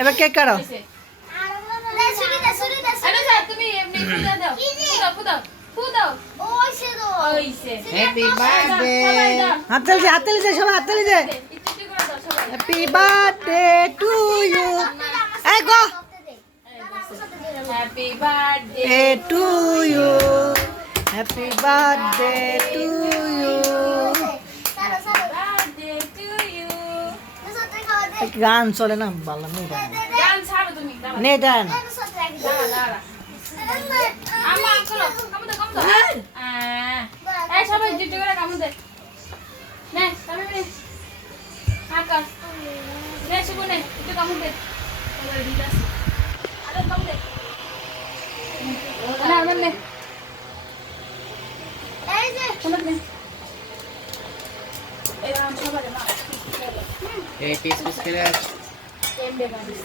এবার কেক কাটো। হাততালি দে সবাই, হাততালি দে। Happy birthday to you. এই গো। Happy birthday to you. Happy birthday to you. birthday to you. গান চলে না, ভালো নেই গান। গান ছাড়ো তুমি। নে গান। দাঁড়া। আম্মা করো। কামু দে। এই সবাই জিজ্ঞে করে কামু দে। নে, কামু নে। আকাশ। নে শুভ নে, একটু কামু দে। এবারে দিদাস। আরে কামু দে। না নে। এই যে কামু দে। এই রাম সবাই না। পিস পিস করে এমবে বানিস।